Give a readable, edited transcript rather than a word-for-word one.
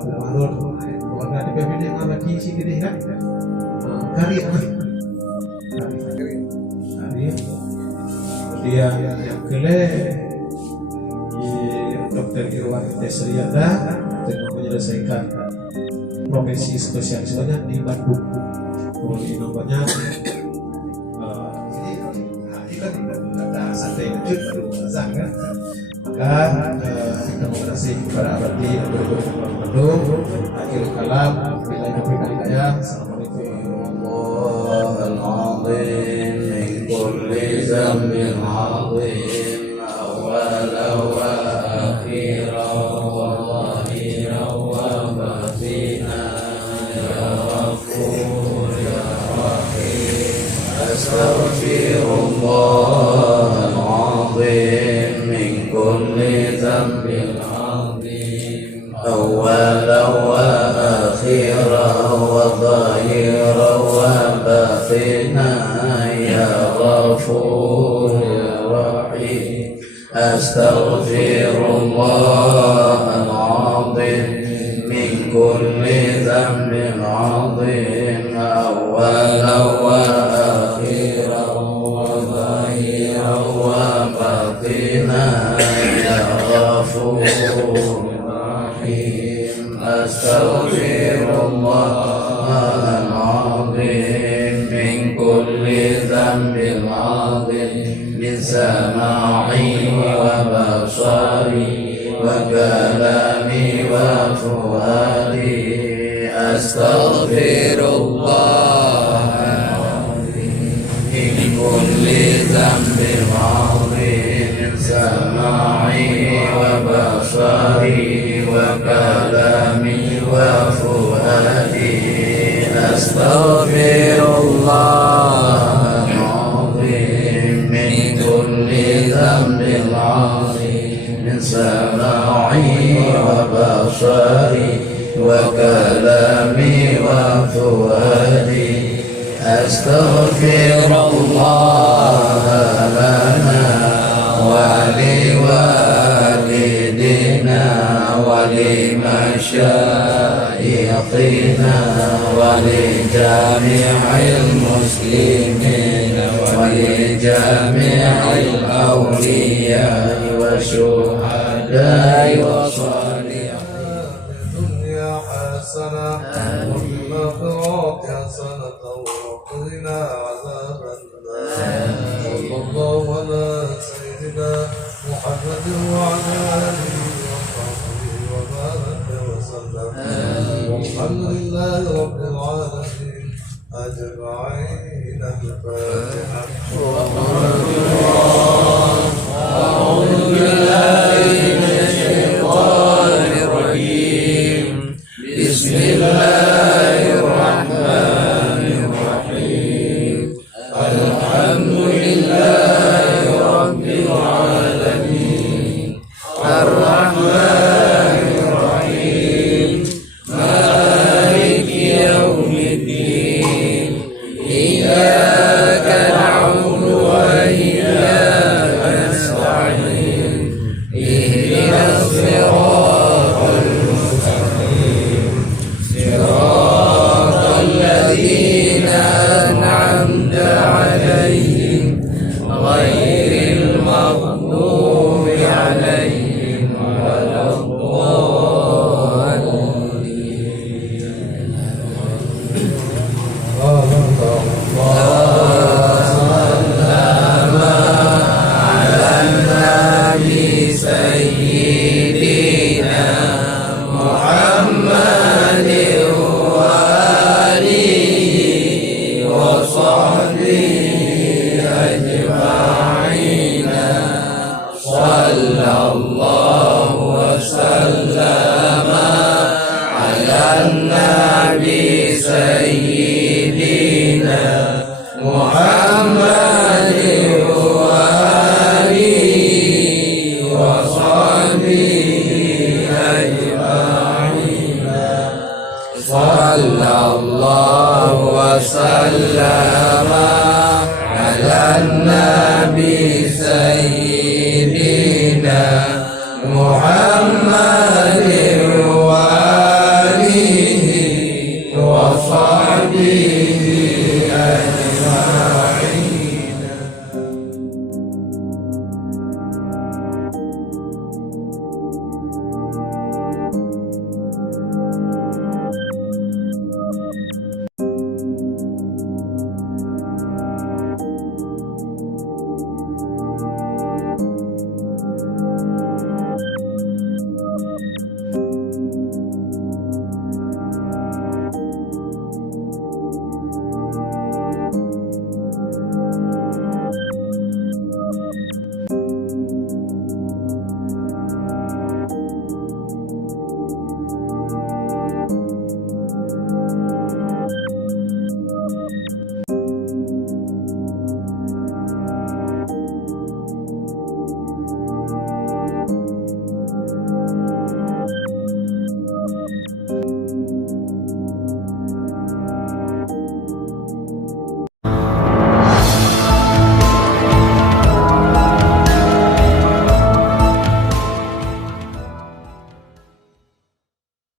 kumarun warna di PBD apa kisi gede kan kari kemudian yang kele Dr. Irwan Desrianda dengan menyelesaikan profesi spesialisnya di Bandung. Ini namanya kita santai lanjut baru azan kan. Maka kita mengasih kepada abadi guru-guru Bandung. Akhir kalam bila taufiq hidayah. Assalamualaikum warahmatullahi min kulli dhanbin 'azim awwala wa akhira wa zahira wa batina ya ghafur ya rahim astaghfirullah al-'azim min kulli dhanbin 'azim awwala wa akhira wa zahira wa batina ya ghafur ya rahim astaghfirullah al-'azim min kulli dhanbin 'azim awwala wa akhira wa zahira wa batina ya ghafur rahim astaghfirullah al-'azim min kulli dhanbin 'azim min sam'i wa basari wa kalami wa fuadi astaghfirullah min kulli dhanbin 'azim min sam'i wa basari wa kalami wa fuadi astaghfirullah ذنب العظيم من سماعي وبصري وكلامي وفؤادي أستغفر الله لنا ولوالدينا ولمشايخنا ولجميع المسلمين ولجميع الأولياء والشهداء والصالحين الدنيا حسنة وفي الآخرة حسنة وقنا عذاب النار صلى الله على سيدنا محمد وعلى آله وصحبه وبارك وسلم والحمد لله رب العالمين أجمعين الفاتحة أعوذ بالله من الشيطان الرجيم بسم الله الرحمن الرحيم الحمد لله رب العالمين الرحمن الرحيم مالك يوم الدين إياك نعبد وإياك نستعين اهدنا الصراط المستقيم صراط الذين أنعمت عليهم غير المغضوب عليهم ولا وسلم على النبي سيدنا محمد